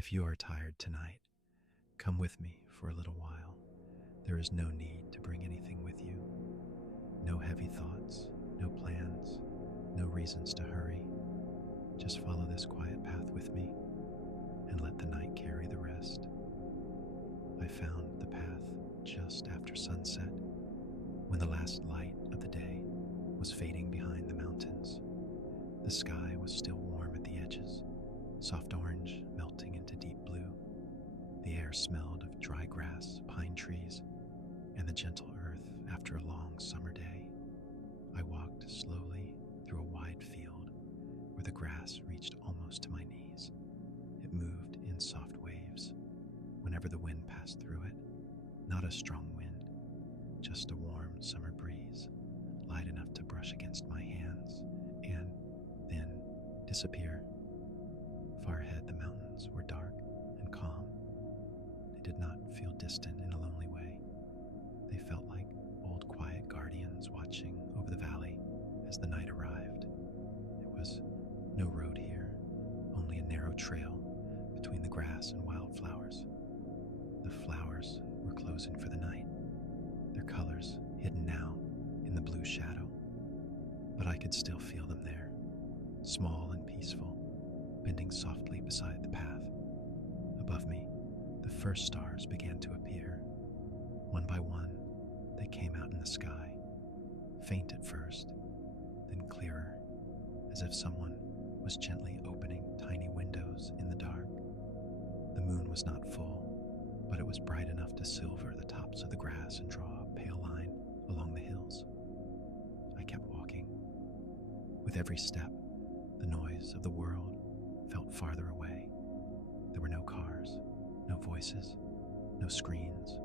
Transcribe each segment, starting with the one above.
If you are tired tonight, come with me for a little while. There is no need to bring anything with you. No heavy thoughts, no plans, no reasons to hurry. Just follow this quiet path with me and let the night carry the rest. I found the path just after sunset, when the last light of the day was fading behind the mountains. The sky was still warm at the edges, soft orange melting into deep blue. The air smelled of dry grass, pine trees, and the gentle earth after a long summer day. I walked slowly through a wide field where the grass reached almost to my knees. It moved in soft waves whenever the wind passed through it. Not a strong wind, just a warm summer breeze, light enough to brush against my hands and then disappear. Far ahead, the mountains were dark and calm. They did not feel distant in a lonely way. They felt like old quiet guardians watching over the valley as the night arrived. There was no road here, only a narrow trail between the grass and wildflowers. The flowers were closing for the night, their colors hidden now in the blue shadow, but I could still feel them there, small and peaceful, bending softly beside the path. Above me, the first stars began to appear. One by one, they came out in the sky, faint at first, then clearer, as if someone was gently opening tiny windows in the dark. The moon was not full, but it was bright enough to silver the tops of the grass and draw a pale line along the hills. I kept walking. With every step, the noise of the world felt farther away. There were no cars, no voices, no screens,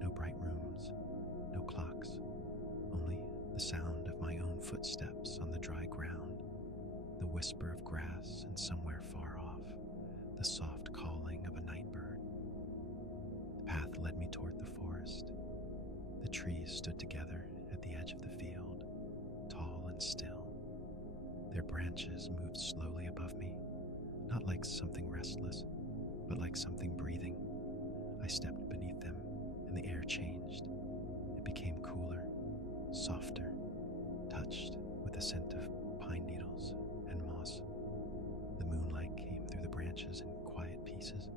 no bright rooms, no clocks, only the sound of my own footsteps on the dry ground, the whisper of grass, and somewhere far off, the soft calling of a night bird. The path led me toward the forest. The trees stood together at the edge of the field, tall and still. Their branches moved slowly above me, not like something restless, but like something breathing. I stepped beneath them, and the air changed. It became cooler, softer, touched with the scent of pine needles and moss. The moonlight came through the branches in quiet pieces.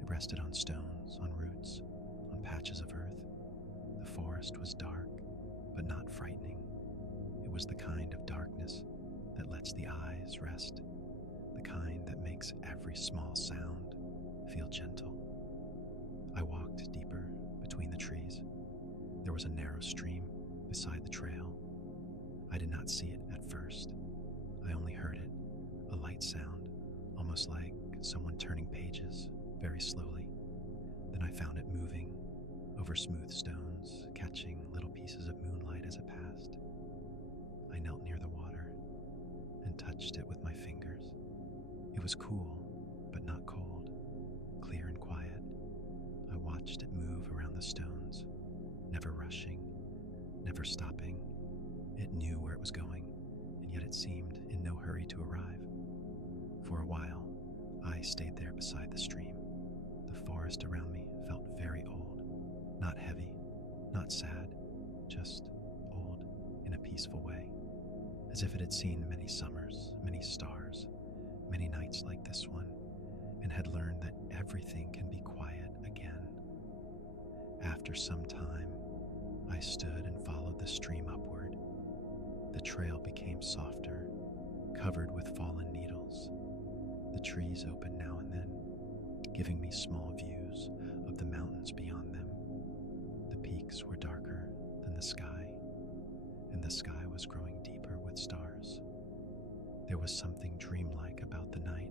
It rested on stones, on roots, on patches of earth. The forest was dark, but not frightening. It was the kind of darkness that lets the eyes rest, the kind that makes every small sound feel gentle. I walked deeper between the trees. There was a narrow stream beside the trail. I did not see it at first. I only heard it, a light sound, almost like someone turning pages very slowly. Then I found it moving over smooth stones, catching little pieces of moonlight as it passed. I knelt near the water and touched it with my fingers. It was cool, but not cold, clear and quiet. I watched it move around the stones, never rushing, never stopping. It knew where it was going, and yet it seemed in no hurry to arrive. For a while, I stayed there beside the stream. The forest around me felt very old, not heavy, not sad, just old in a peaceful way, as if it had seen many summers, many stars, many nights like this one, and had learned that everything can be quiet again. After some time, I stood and followed the stream upward. The trail became softer, covered with fallen needles. The trees opened now and then, giving me small views of the mountains beyond them. The peaks were darker than the sky, and the sky was growing deeper with stars. There was something dreamlike about the night,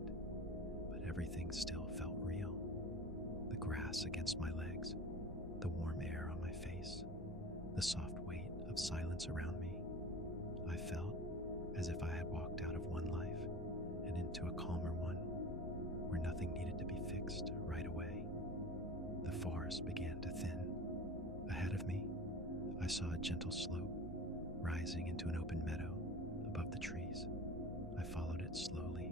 but everything still felt real. The grass against my legs, the warm air on my face, the soft weight of silence around me. I felt as if I had walked out of one life and into a calmer one, where nothing needed to be fixed right away. The forest began to thin. Ahead of me, I saw a gentle slope rising into an open meadow above the trees. I followed it slowly,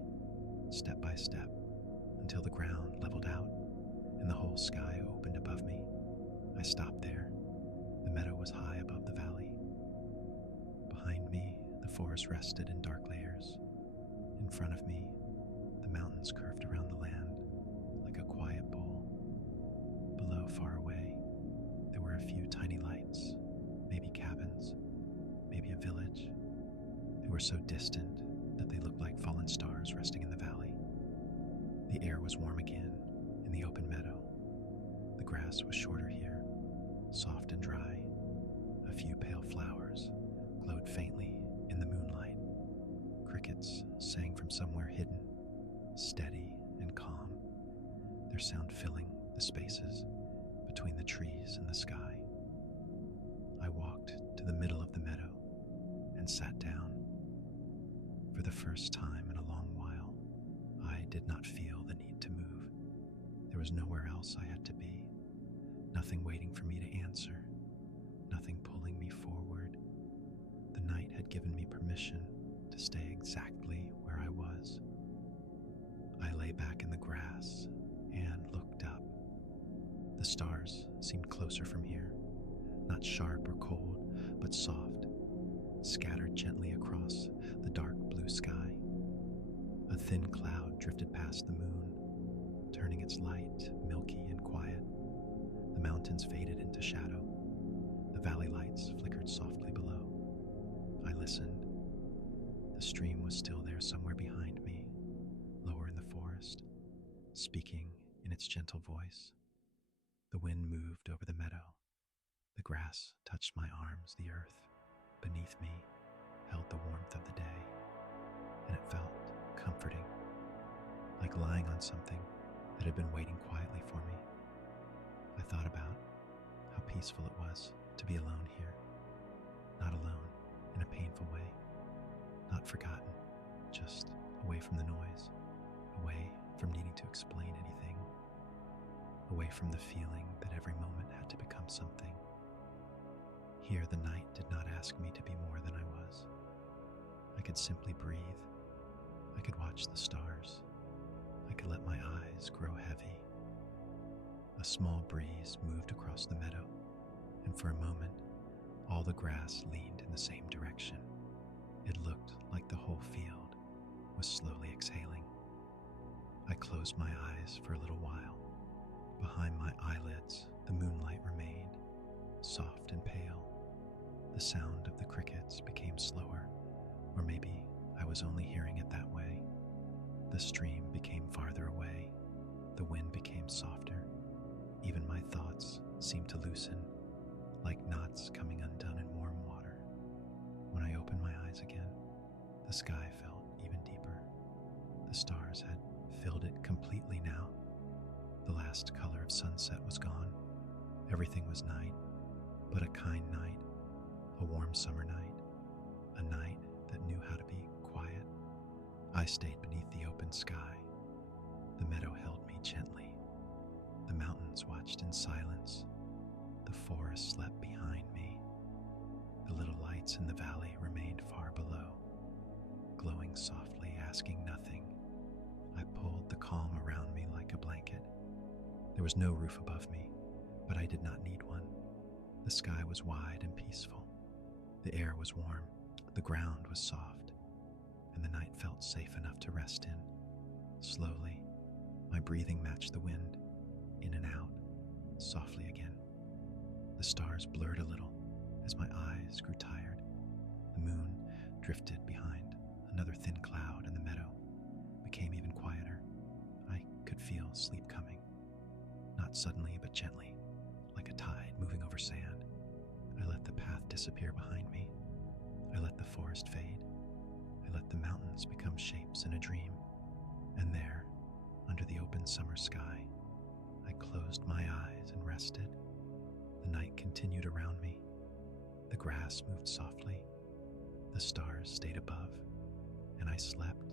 step by step, until the ground leveled I stopped there. The meadow was high above the valley. Behind me, the forest rested in dark layers. In front of me, the mountains curved around the land like a quiet bowl. Below, far away, there were a few tiny lights, maybe cabins, maybe a village. They were so distant that they looked like fallen stars resting in the valley. The air was warm again in the open meadow. The grass was shorter here, soft and dry. A few pale flowers glowed faintly in the moonlight. Crickets sang from somewhere hidden, steady and calm, their sound filling the spaces between the trees and the sky. I walked to the middle of the meadow and sat down. For the first time in a long while, I did not feel the need to move. There was nowhere else I had to be, nothing waiting for me to answer, nothing pulling me forward. The night had given me permission to stay exactly where I was. I lay back in the grass and looked up. The stars seemed closer from here, not sharp or cold, but soft, scattered gently across the dark blue sky. A thin cloud drifted past the moon, turning its light milky and quiet. The mountains faded into shadow. The valley lights flickered softly below. I listened. The stream was still there somewhere behind me, lower in the forest, speaking in its gentle voice. The wind moved over the meadow. The grass touched my arms. The earth beneath me held the warmth of the day, and it felt comforting, like lying on something that had been waiting quietly for me. I thought about how peaceful it was to be alone here, not alone in a painful way, not forgotten, just away from the noise, away from needing to explain anything, away from the feeling that every moment had to become something. Here the night did not ask me to be more than I was. I could simply breathe. I could watch the stars. I could let my eyes grow heavy. A small breeze moved across the meadow, and for a moment, all the grass leaned in the same direction. It looked like the whole field was slowly exhaling. I closed my eyes for a little while. Behind my eyelids, the moonlight remained, soft and pale. The sound of the crickets became slower, or maybe I was only hearing it that way. The stream became farther away. The wind became softer. Even my thoughts seemed to loosen, like knots coming undone in warm water. When I opened my eyes again, the sky felt even deeper. The stars had filled it completely now. The last color of sunset was gone. Everything was night, but a kind night, a warm summer night, a night that knew how to be quiet. I stayed beneath the open sky. The meadow held me gently. The mountains watched in silence. The forest slept behind me. The little lights in the valley remained far below, glowing softly, asking nothing. I pulled the calm around me like a blanket. There was no roof above me, but I did not need one. The sky was wide and peaceful. The air was warm. The ground was soft, and the night felt safe enough to rest in. Slowly, my breathing matched the wind, in and out, softly again. The stars blurred a little as my eyes grew tired. The moon drifted behind another thin cloud, and the meadow became even quieter. I could feel sleep coming, not suddenly but gently, like a tide moving over sand. I let the path disappear behind me. I let the forest fade. I let the mountains become shapes in a dream. And there, under the open summer sky, I closed my eyes and rested. The night continued around me. The grass moved softly. The stars stayed above, and I slept